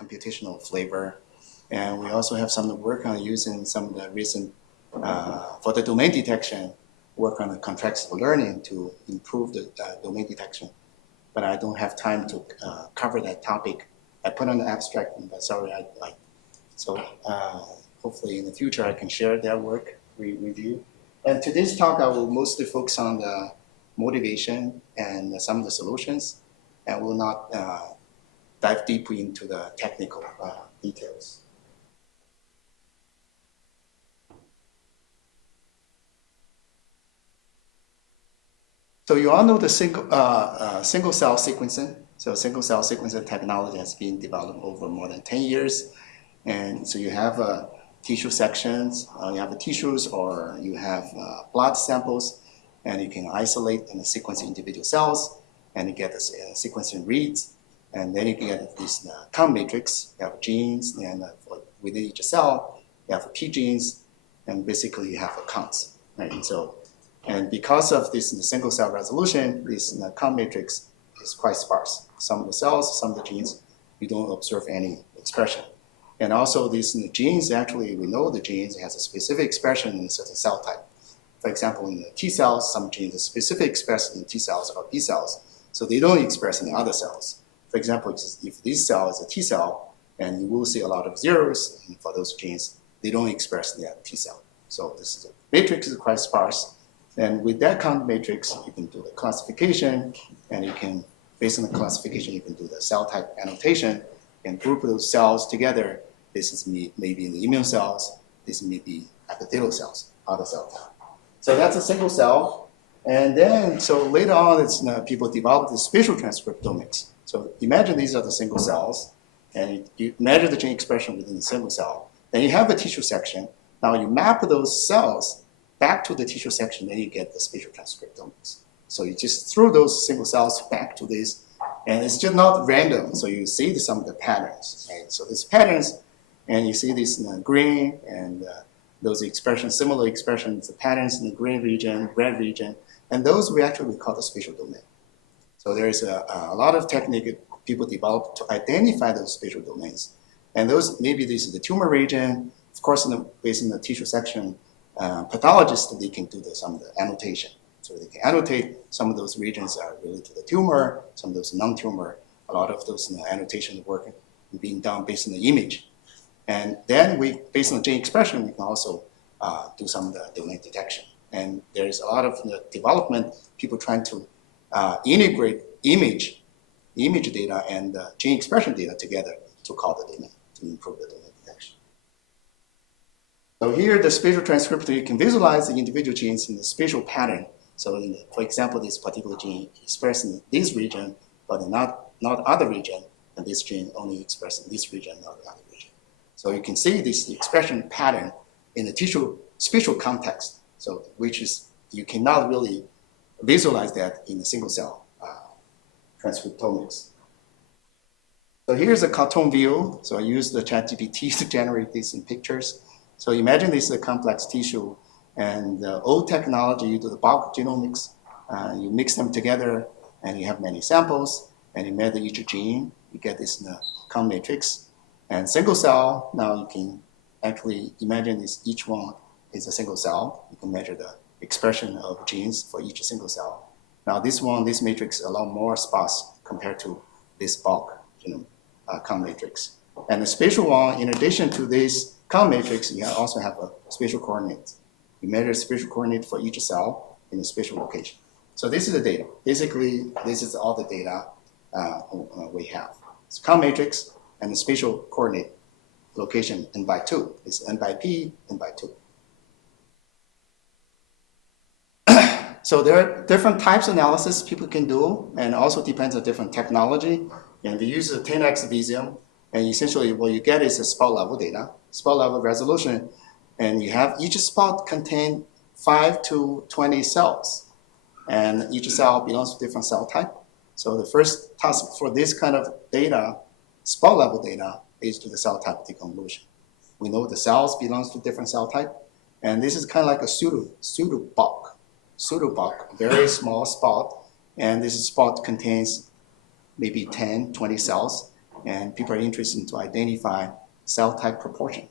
computational flavor. And we also have some work on using some of the recent, for the domain detection, work on the contextual learning to improve the domain detection. But I don't have time to cover that topic. I put on the abstract, but sorry, so hopefully in the future I can share that work with you. And today's talk I will mostly focus on the motivation and some of the solutions, and will not dive deeply into the technical details. So you all know the single cell sequencing. So single cell sequencing technology has been developed over more than 10 years. And so you have tissue sections, you have tissues, or you have blood samples, and you can isolate and sequence individual cells, and you get the sequencing reads, and then you get this count matrix. You have genes, and within each cell, you have P genes, and basically you have counts, right? And because of this single cell resolution, this count matrix is quite sparse. Some of the cells, some of the genes, you don't observe any expression. And also these genes, actually, we know the genes has a specific expression in a certain cell type. For example, in the T cells, some genes are specifically expressed in T cells or B cells, so they don't express in other cells. For example, if this cell is a T cell, and you will see a lot of zeros, and for those genes, they don't express in the T cell. So this matrix is quite sparse. And with that count matrix, you can do the classification, and you can, based on the classification, you can do the cell type annotation and group those cells together. This is maybe the immune cells, this may be epithelial cells, other cell type. So that's a single cell. And then, so later on, people developed the spatial transcriptomics. So imagine these are the single cells, and you measure the gene expression within the single cell. Then you have a tissue section. Now you map those cells back to the tissue section, then you get the spatial transcriptomics. So you just throw those single cells back to this, and it's just not random. So you see some of the patterns, right? So these patterns, and you see this green, and those expressions, similar expressions, the patterns in the green region, red region, and those we actually call the spatial domain. So there's a lot of technique people developed to identify those spatial domains. And those, maybe this is the tumor region. Of course, based on the tissue section, pathologists, they can do some of the annotation. So they can annotate some of those regions are related to the tumor, some of those non-tumor. A lot of those annotation work being done based on the image. And then based on gene expression, we can also do some of the domain detection. And there's a lot of development, people trying to integrate image data and gene expression data together to call the domain, to improve the domain detection. So here, the spatial transcriptor, you can visualize the individual genes in the spatial pattern. So for example, this particular gene expressed in this region, but not other region, and this gene only expressed in this region, not the other region. So you can see this expression pattern in the tissue spatial context, so which is, you cannot really visualize that in a single cell transcriptomics. So here's a cartoon view. So I used the ChatGPT to generate these in pictures. So imagine this is a complex tissue, and the old technology, you do the bulk genomics, you mix them together, and you have many samples, and you measure each gene, you get this count matrix. And single cell, now you can actually imagine this, each one is a single cell. You can measure the expression of genes for each single cell. Now this matrix is a lot more sparse compared to this bulk genome count matrix. And the spatial one, in addition to this count matrix, you also have a spatial coordinate. You measure spatial coordinate for each cell in a spatial location. So this is the data. Basically, this is all the data we have. It's count matrix and the spatial coordinate location n by 2. It's n by p, n by 2. So there are different types of analysis people can do, and also depends on different technology. And we use the 10x Visium, and essentially what you get is a spot level data, spot level resolution, and you have each spot contain 5 to 20 cells, and each cell belongs to different cell type. So the first task for this kind of data, spot level data, is to the cell type deconvolution. We know the cells belongs to different cell type, and this is kind of like a pseudo bulk, very small spot, and this spot contains maybe 10, 20 cells, and people are interested to identify cell type proportion.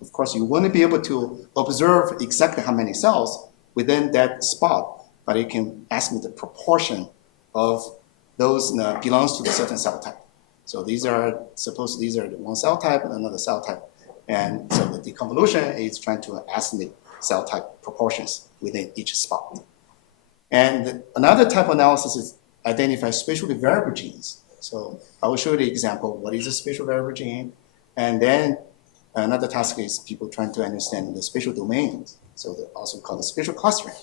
Of course, you want to be able to observe exactly how many cells within that spot, but it can ask me the proportion of those belongs to the certain cell type. So these are one cell type and another cell type. And so the deconvolution is trying to estimate cell type proportions within each spot. And another type of analysis is identify spatially variable genes. So I will show you the example, what is a spatial variable gene? And then another task is people trying to understand the spatial domains. So they're also called the spatial clustering.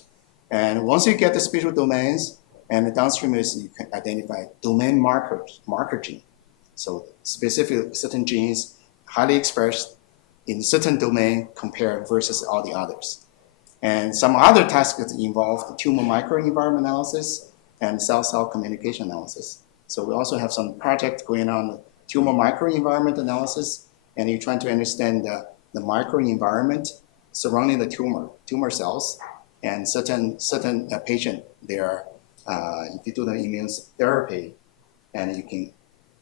And once you get the spatial domains, and the downstream is you can identify domain marker gene. So specific certain genes highly expressed in a certain domain compared versus all the others. And some other tasks involve the tumor microenvironment analysis and cell-cell communication analysis. So we also have some project going on tumor microenvironment analysis, and you're trying to understand the microenvironment surrounding the tumor cells, and certain patient, if you do the immune therapy, and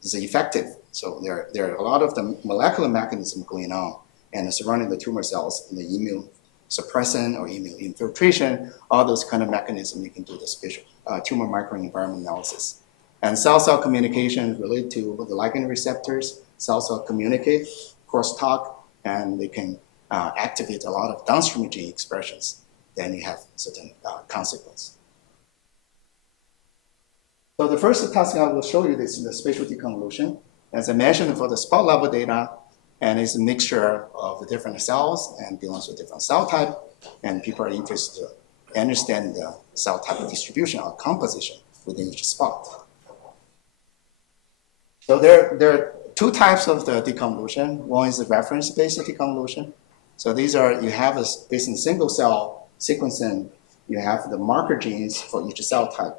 it's effective. So there are a lot of the molecular mechanism going on and surrounding the tumor cells, and the immune suppressant or immune infiltration, all those kind of mechanisms you can do the spatial tumor microenvironment analysis. And cell-cell communication related to the ligand receptors, cell-cell communicate, crosstalk, and they can activate a lot of downstream gene expressions. Then you have certain consequence. So the first task I will show you is the spatial deconvolution. As I mentioned, for the spot level data, and it's a mixture of the different cells and belongs to different cell type, and people are interested to understand the cell type distribution or composition within each spot. So there are two types of the deconvolution. One is the reference-based deconvolution. So these are, you have a based on single cell sequencing, you have the marker genes for each cell type.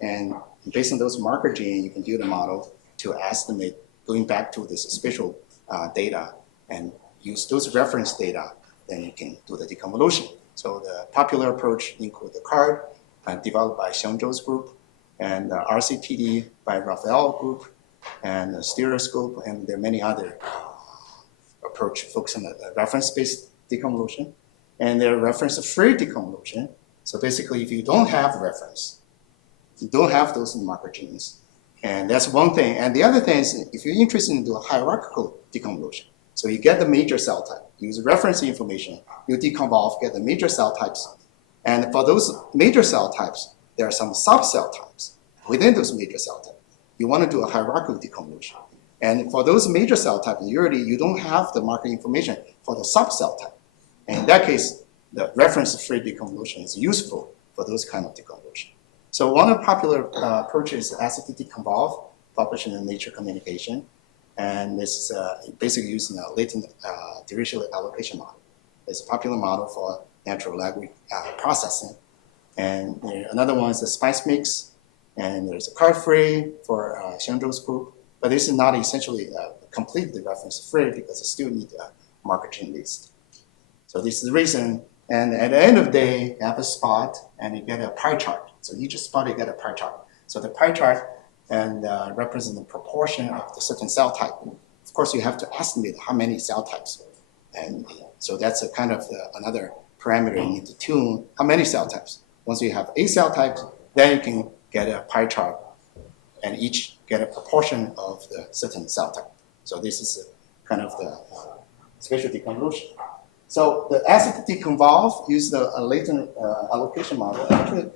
And based on those marker genes, you can build a model to estimate going back to this spatial data and use those reference data, then you can do the deconvolution. So the popular approach includes the CARD, developed by Xiangzhou's group, and RCTD by Raphael group, and the stereoscope, and there are many other approach focusing on the reference-based deconvolution. And there are reference-free deconvolution. So basically, if you don't have reference, you don't have those marker genes, and that's one thing. And the other thing is, if you're interested in doing hierarchical deconvolution, so you get the major cell type, use reference information, you deconvolve, get the major cell types. And for those major cell types, there are some subcell types within those major cell types. You want to do a hierarchical deconvolution. And for those major cell types, you don't have the marker information for the subcell type. And in that case, the reference-free deconvolution is useful for those kind of deconvolution. So one of the popular approaches is acid deconvolve, published in Nature Communication. And this is basically using a latent dirichlet allocation model. It's a popular model for natural language processing. And another one is the spice mix. And there's a card-free for Xiangzhou's group. But this is not essentially completely reference-free because it still need a marker gene list. So this is the reason. And at the end of the day, you have a spot and you get a pie chart. So each spot you get a pie chart. So the pie chart and represents the proportion of the certain cell type. Of course, you have to estimate how many cell types. And so that's a kind of another parameter you need to tune, how many cell types. Once you have 8 cell types, then you can get a pie chart and each get a proportion of the certain cell type. So this is kind of the spatial deconvolution. So the acid deconvolve uses the latent allocation model. Actually,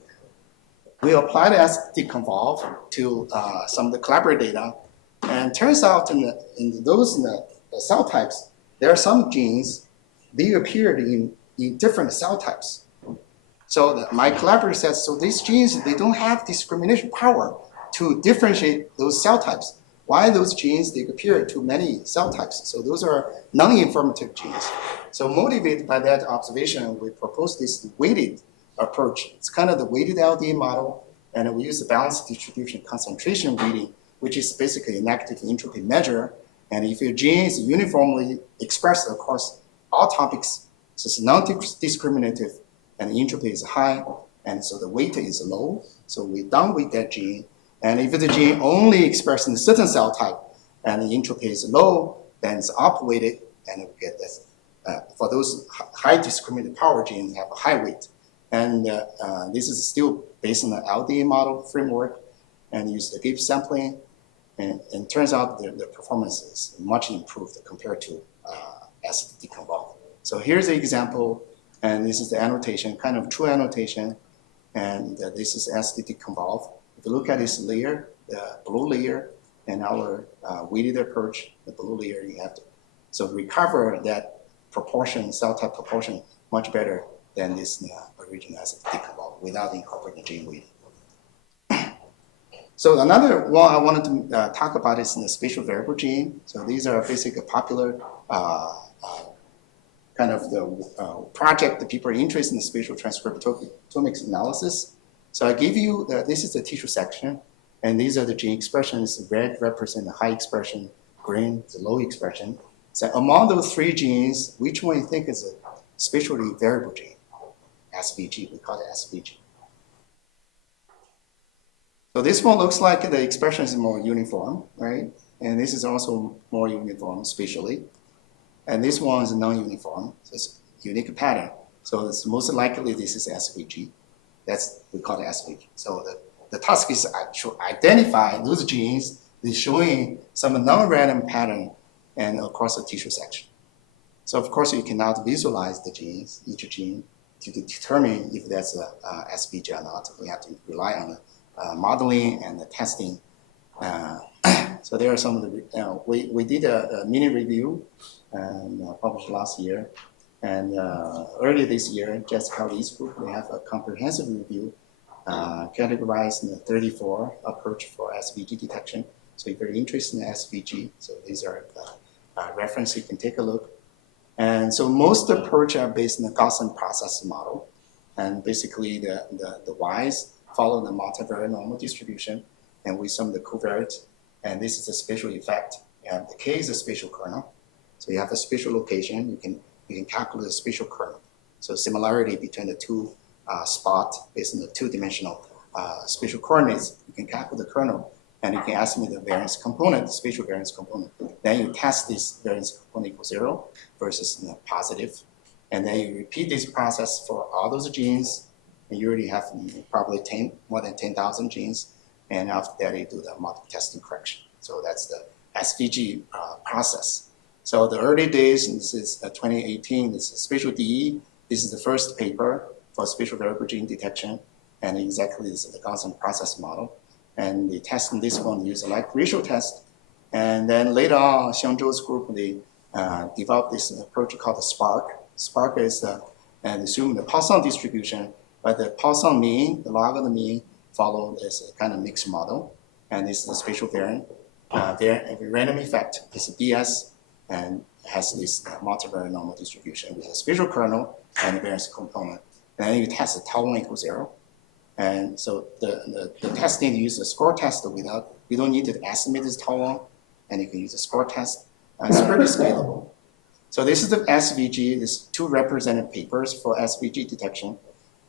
we apply the acid deconvolve to some of the collaborative data, and turns out in those cell types, there are some genes, they appeared in different cell types. So my collaborator says, so these genes, they don't have discrimination power to differentiate those cell types. Why those genes, they appear to many cell types? So those are non-informative genes. So motivated by that observation, we propose this weighted approach. It's kind of the weighted LDA model, and we use the balanced distribution concentration weighting, which is basically a negative entropy measure. And if your gene is uniformly expressed across all topics, so it's non-discriminative, and the entropy is high, and so the weight is low. So we downweight that gene. And if the gene only expressed in a certain cell type, and the entropy is low, then it's operated, and you get this. For those high discriminated power genes have a high weight. And this is still based on the LDA model framework and use the deep sampling. And it turns out the performance is much improved compared to acid deconvolve. So here's the example, and this is the annotation, kind of true annotation. And this is acid deconvolve. If you look at this layer, the blue layer, and our weighted approach, the blue layer, you have to recover that proportion, cell type proportion, much better than this original acid deconvolve without incorporating gene weighting. So another one I wanted to talk about is the spatial variable gene. So these are basically popular kind of the project that people are interested in spatial transcriptomics analysis. So I give you, this is the tissue section, and these are the gene expressions. Red represent the high expression, green the low expression. So among those three genes, which one you think is a spatially variable gene? SVG, we call it SVG. So this one looks like the expression is more uniform, right? And this is also more uniform spatially. And this one is non-uniform, so it's a unique pattern. So it's most likely this is SVG. We call it SVG. So the task is to identify those genes that's showing some non-random pattern and across the tissue section. So of course you cannot visualize the genes, each gene, to determine if that's a SVG or not. We have to rely on modeling and the testing. So there are some of the, we did a mini review published last year. And earlier this year, Jessica Lee's group, we have a comprehensive review categorized in the 34 approach for SVG detection. So if you're interested in SVG, so these are reference, you can take a look. And so most approach are based on the Gaussian process model. And basically the Y's follow the multivariate normal distribution and with some of the covariates. And this is a spatial effect. And the K is a spatial kernel. So you have a spatial location, you can calculate the spatial kernel. So similarity between the two spots based on the two-dimensional spatial coordinates, you can calculate the kernel and you can estimate the variance component, the spatial variance component. Then you test this variance component equals 0 versus positive. And then you repeat this process for all those genes. And you already have probably more than 10,000 genes. And after that, you do the multiple testing correction. So that's the SVG process. So the early days, this is 2018, this is spatial DE. This is the first paper for spatial variable gene detection. And exactly this is the Gaussian process model. And the test in this one use a like ratio test. And then later on, Xiangzhou's group, they developed this approach called the SPARC. SPARC is and assume the Poisson distribution, but the Poisson mean, the log of the mean, follow this kind of mixed model. And this is the spatial variant. Random effect is a BS and has this multivariate normal distribution with a spatial kernel and a variance component. And then you test the tau 1 equals 0. And so the testing, you use the score test without, you don't need to estimate this tau 1, and you can use a score test. And it's pretty scalable. So this is the SVG, there's two represented papers for SVG detection.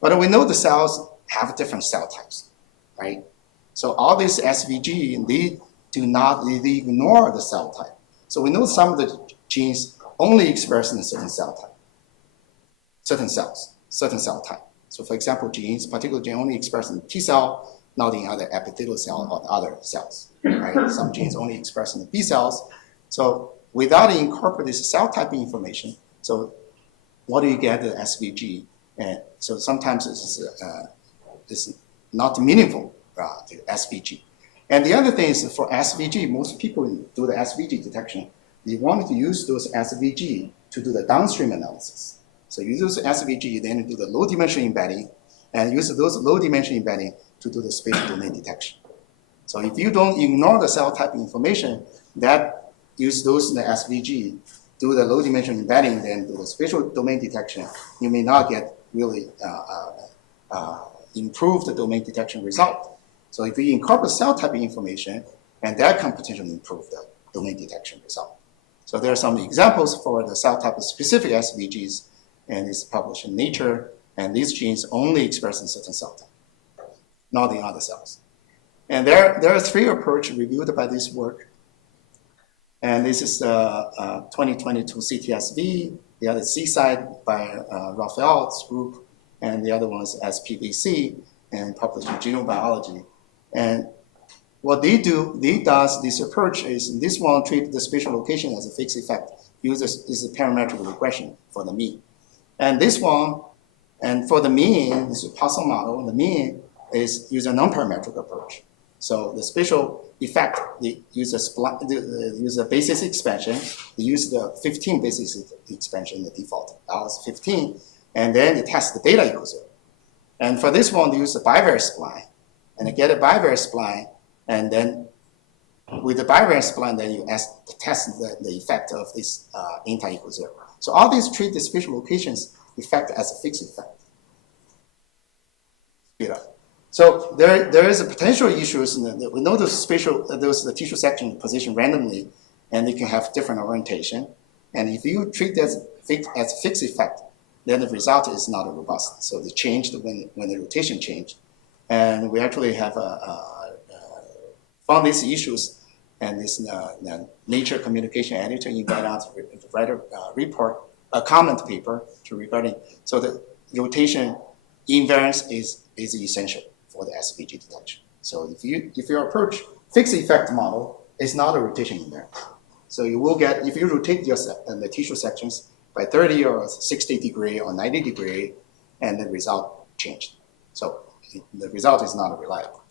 But we know the cells have different cell types, right? So all these SVG, they ignore the cell type. So we know some of the genes only express in a certain cell type, certain cells, certain cell type. So for example, genes, particular gene only express in T cell, not in other epithelial cell or other cells, right? Some genes only express in the B cells. So without incorporating this cell type information, so what do you get the SVG? And so sometimes it's not meaningful to SVG. And the other thing is for SVG, most people do the SVG detection, they wanted to use those SVG to do the downstream analysis. So you use SVG, then do the low dimension embedding, and use those low dimension embedding to do the spatial domain detection. So if you don't ignore the cell type information, that use those in the SVG, do the low dimension embedding, then do the spatial domain detection, you may not get really improve the domain detection result. So if you incorporate cell type information, and that can potentially improve the domain detection result. So there are some examples for the cell type specific SVGs, and it's published in Nature, and these genes only express in certain cell type, not in other cells. And there are three approaches reviewed by this work. And this is the 2022 CTSV, the other Seaside by Raphael's group, and the other one is SPVC, and published in Genome Biology. And what they do, this approach is, this one treat the spatial location as a fixed effect, uses this is parametric regression for the mean. And this one, and for the mean, this is a Poisson model, the mean is use a non-parametric approach. So the spatial effect, they use a basis expansion, they use the 15 basis expansion, the default, that was 15, and then they test the data equals 0. And for this one, they use a bivariate spline, and they get a bivariate spline, and then with the bivariate spline, then you test the effect of this inter equals 0. So all these treat the spatial locations effect as a fixed effect. Speed up. So there is a potential issues. We know the tissue section position randomly, and they can have different orientation. And if you treat that as fixed effect, then the result is not robust. So they changed when the rotation changed. And we actually have found these issues, and this Nature Communication editor invited us to write a comment paper to regarding. So the rotation invariance is essential for the SVG detection. So if your approach fixed effect model is not a rotation invariance. So you will get, if you rotate the tissue sections by 30 or 60 degree or 90 degree, and the result changed. So the result is not reliable.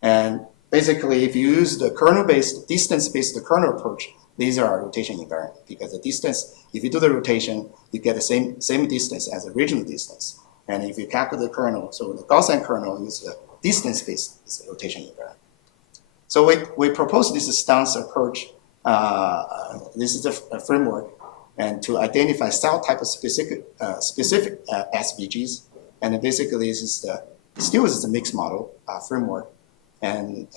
And basically, if you use the kernel-based, distance-based kernel approach, these are rotation invariant, because the distance, if you do the rotation, you get the same distance as the original distance. And if you calculate the kernel, so the Gaussian kernel is the distance-based rotation invariant. So we propose this stance approach. This is a framework, and to identify cell type of specific SVGs. And basically, this is still is the mixed model framework. And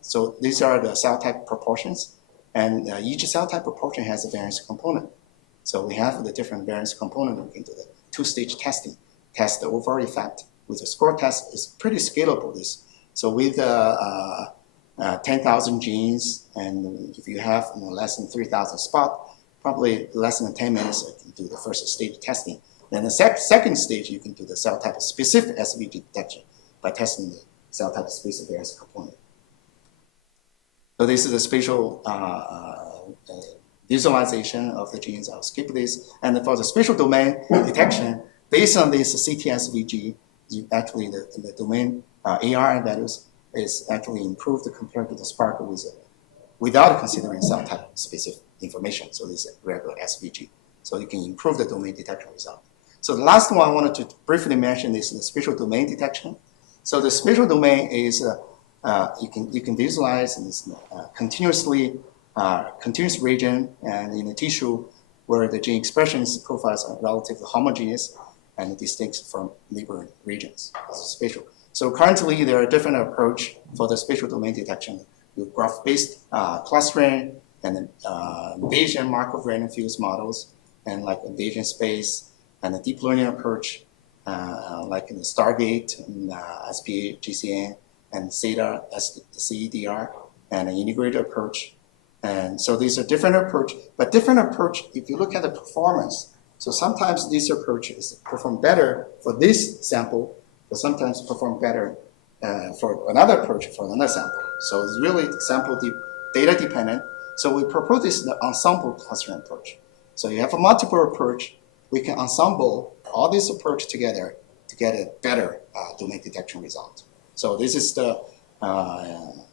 so these are the cell type proportions, and each cell type proportion has a variance component. So we have the different variance component. We can do the two-stage testing, test the overall effect with a score test. Is pretty scalable. So with 10,000 genes, and if you have less than 3,000 spot, probably less than 10 minutes you can do the first stage testing. Then the second stage, you can do the cell type specific SVG detection by testing the cell type specific variance component. So this is a spatial visualization of the genes. I'll skip this. And for the spatial domain detection, based on this CTSVG, actually the domain AR values is actually improved compared to the Spark without considering cell type specific information. So this is regular SVG. So you can improve the domain detection result. So the last one I wanted to briefly mention is the spatial domain detection. So the spatial domain is you can visualize this continuous region and in the tissue where the gene expressions profiles are relatively homogeneous and distinct from neighboring regions. Spatial. So currently there are different approach for the spatial domain detection with graph-based clustering and Bayesian Markov random fields models, and like a Bayesian space and a deep learning approach, like in the Stargate and SPA GCN and SEDA CEDR, and an integrated approach. And so these are different approach, but different approach, if you look at the performance, so sometimes this approach is perform better for this sample, but sometimes perform better for another approach for another sample. So it's really sample data dependent. So we propose this the ensemble clustering approach. So you have a multiple approach, we can ensemble all this approach together to get a better domain detection result. So this is the,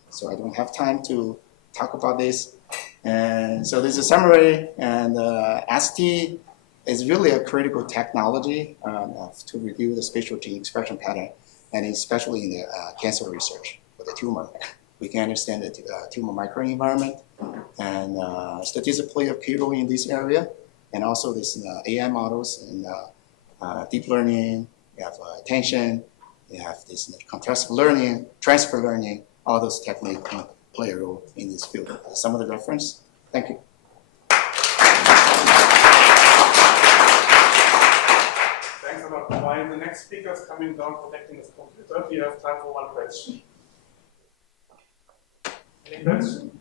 so I don't have time to talk about this. And so this is a summary, and ST is really a critical technology to review the spatial gene expression pattern, and especially in the cancer research for the tumor. We can understand the tumor microenvironment, and statistics play a key role in this area, and also this AI models and deep learning, you have attention, you have this contrastive learning, transfer learning, all those techniques can play a role in this field. Some of the reference. Thank you. Thanks a lot. While the next speaker is coming down protecting his computer, we have time for one question. Any question?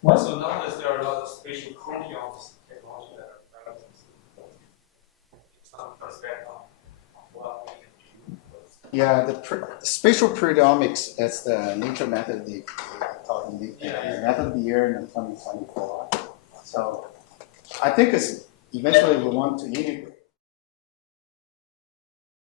What? So nowadays there are a lot of spatial proteomics technology that are developing. Some perspective on what we can do. Yeah, the spatial proteomics, that's the nature method they taught in the method of the year in 2024. So I think it's eventually we want to integrate